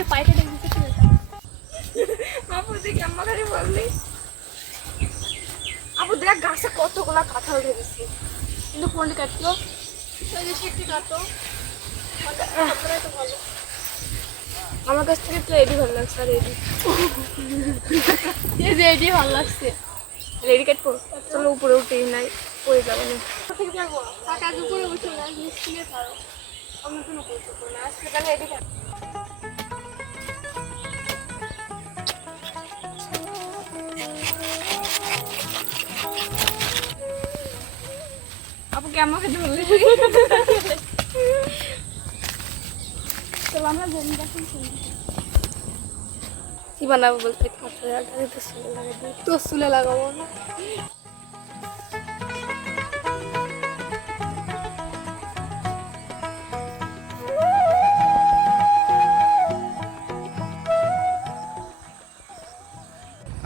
এসে পাইটা দেখতে চলে আপু দেখি আম্মা খালি বললি আপু দেখ গাছে কতগুলা কাঁঠাল ধরেছি কিন্তু ফোনটি কাটলো একটি কাটো তো ভালো আমার কাছ থেকে তো এডি ভালো লাগছে আর এডি এডি ভালো লাগছে রেডি কাটবো চলো উপরে উঠে নাই পড়ে যাবো না ঠিক যাবো টাকা উপরে উঠে না নিশ্চিন্তে পারো আমি কোনো করতে পারবো না আজকে তাহলে এডি কাট আপু কেমন খেতে বললি চলো আমরা জমি দেখুন কি বানাবো বলতে কাঁঠাল আগে তো চুলে লাগাবো তো চুলে লাগাবো না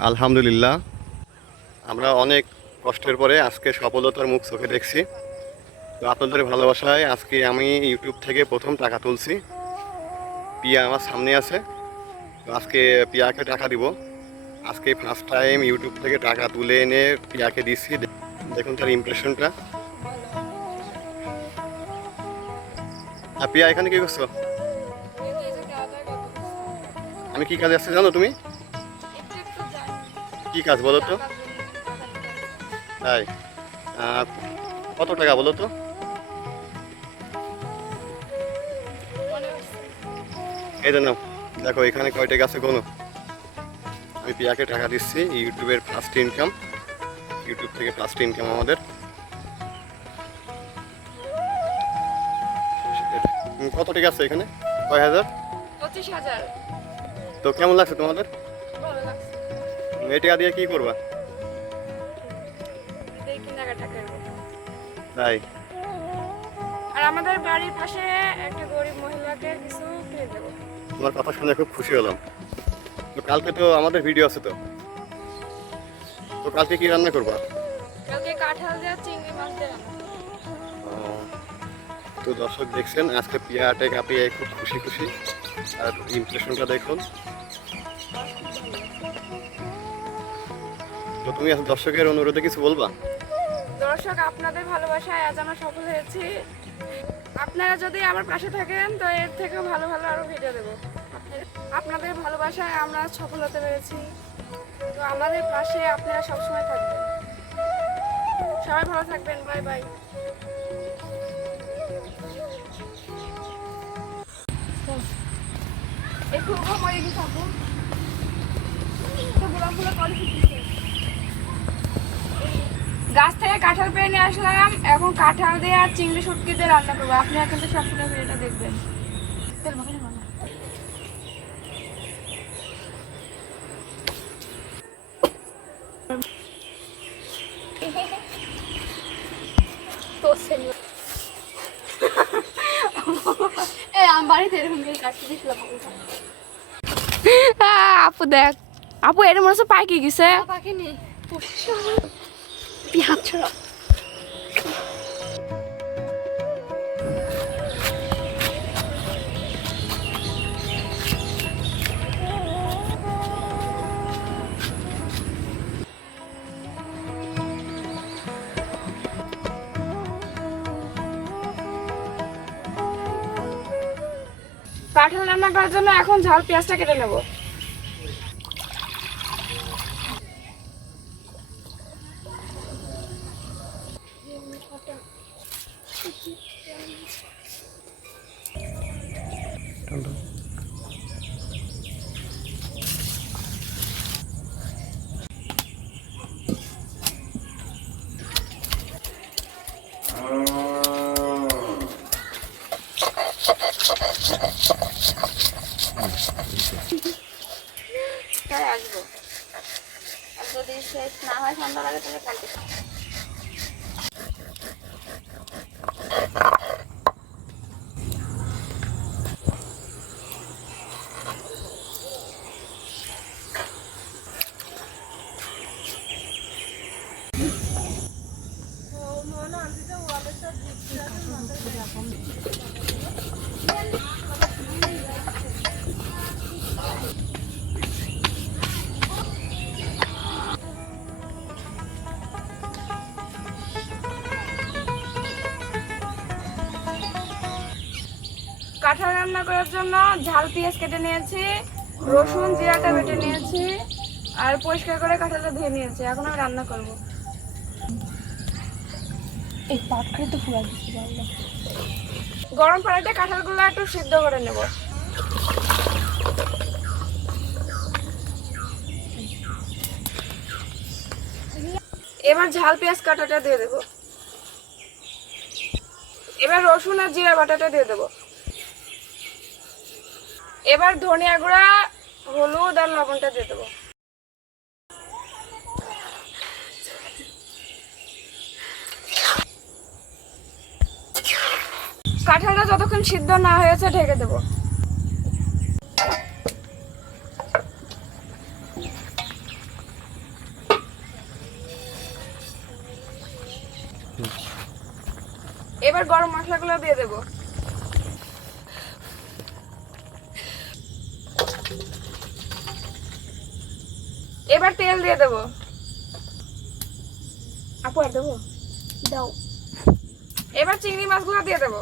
আলহামদুলিল্লাহ আমরা অনেক কষ্টের পরে আজকে সফলতার মুখ চোখে দেখছি। তো আপনাদের ভালোবাসায় আজকে আমি ইউটিউব থেকে প্রথম টাকা তুলছি। পিয়া আমার সামনে আছে, তো আজকে পিয়াকে টাকা দিব। আজকে ফার্স্ট টাইম ইউটিউব থেকে টাকা তুলে এনে পিয়াকে দিচ্ছি। দেখুন তার ইমপ্রেশনটা। আর পিয়া এখানে কি করছো? আমি কি কাজে আসছি জানো তুমি? কি কাজ বলো তো? তাই কত টাকা বলো তো? এই জন্য দেখো এখানে কয়টা গাছে কোনো আমি পিয়াকে টাকা দিচ্ছি। ইউটিউবের ফার্স্ট ইনকাম, ইউটিউব থেকে ফার্স্ট ইনকাম আমাদের। কত টাকা আছে এখানে? কয় হাজার? 25,000। তো কেমন লাগছে তোমাদের? ভালো লাগছে। এই টাকা দিয়ে কি করবা? তাই আর আমাদের বাড়ির পাশে একটা গরিব মহিলাকে কিছু কিনে দেবো। তোমার কথা শুনে খুব খুশি হলাম। তো কালকে তো আমাদের ভিডিও আছে, তো কালকে কি রান্না করবা? কালকে কাঁঠাল দিয়ে চিংড়ি মাছ দিয়ে রান্না। তো দর্শক দেখছেন আজকে পিয়াটে কাপিয়ে খুব খুশি খুশি। আর ইমপ্রেশনটা দেখুন। তো তুমি দর্শকের অনুরোধে কিছু বলবা? দর্শক আপনাদের ভালোবাসায় আজ আমরা সফল হয়েছি। আপনারা যদি আমার পাশে থাকেন তো এর থেকেও ভালো ভালো আরো ভিডিও দেবো। আপনাদের ভালোবাসায় আমরা সফল হতে পেরেছি। তো আমাদের পাশে আপনারা সবসময় থাকবেন। সবাই ভালো থাকবেন। Bye bye. একটু মরে গিয়ে থাকবো তো গোলাপগুলো করে গাছ থেকে কাঁঠাল পেয়ে নিয়ে আসলাম। এখন কাঁঠাল দিয়ে আর চিংড়ি শুটকি দিয়ে রান্না করবো। আপনারা কিন্তু সবসময় ভিডিওটা দেখবেন। তেল মাখানি বানা আপু দেখ, আপু এর মনে হচ্ছে পাইকে গেছে। পাখিনি পেঁয়াজ ছড়া কাঁঠাল রান্না করার জন্য এখন ঝাল পেঁয়াজটা কেটে নেব। আসবো আর যদি শেষ না হয় সন্ধ্যা লাগে তাহলে কালকে করার জন্য ঝাল পেঁয়াজ কেটে নিয়েছি, রসুন জিরাটা বেটে নিয়েছি, আর পরিষ্কার করে কাঁঠালটা ধুয়ে নিয়েছি। এখন আমি রান্না করব। এই পাটখানে তো ফুলা দিচ্ছি ভালো। গরম পানিতে কাঁঠালগুলো একটু সিদ্ধ করে নেব। এবার ঝাল পেঁয়াজ কাটাটা দিয়ে দেব। এবার রসুন আর জিরা বাটাটা দিয়ে দেব। এবার ধনিয়া গুঁড়া, হলুদ আর লবণটা দিয়ে দেবো। কাঁঠালটা যতক্ষণ সিদ্ধ না হয়েছে ঢেকে দেবো। এবার গরম মশলাগুলো দিয়ে দেবো। এবার তেল দিয়ে দেবো। আপু আর দেবো? দাও। এবার চিংড়ি মাছগুলো দিয়ে দেবো।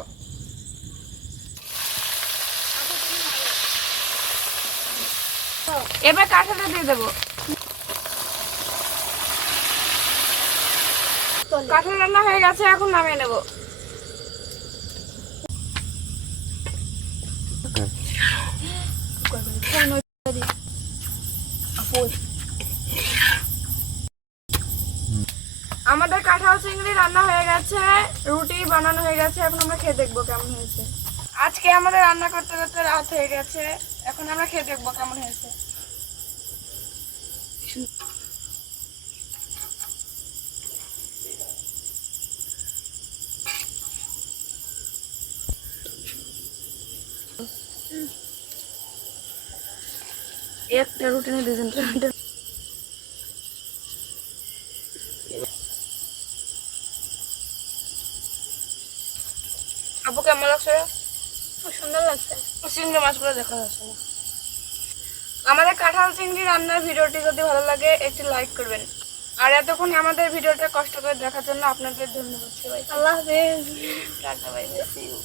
এবার কাঁঠালটা দিয়ে দেবো। কাঁঠাল রান্না হয়ে গেছে, এখন নামিয়ে নেব। আমাদের কাঁঠাল চিংড়ি রান্না হয়ে গেছে, রুটি বানানো হয়ে গেছে। এখন আমরা খেয়ে দেখবো কেমন হয়েছে। আজকে আমাদের রান্না করতে করতে রাত হয়ে গেছে, এখন আমরা খেয়ে দেখবো কেমন হয়েছে। একটা রুটি নিয়ে দুজন। আপু কেমন লাগছে? খুব সুন্দর লাগছে। চিংড়ি মাছগুলো দেখা যাচ্ছে না। আমাদের কাঁঠাল চিংড়ি রান্নার ভিডিওটি যদি ভালো লাগে একটি লাইক করবেন। আর এতক্ষণ আমাদের ভিডিওটা কষ্ট করে দেখার জন্য আপনাদের ধন্যবাদ সবাই। আল্লাহ হাফেজ। Tata, bye bye, see you.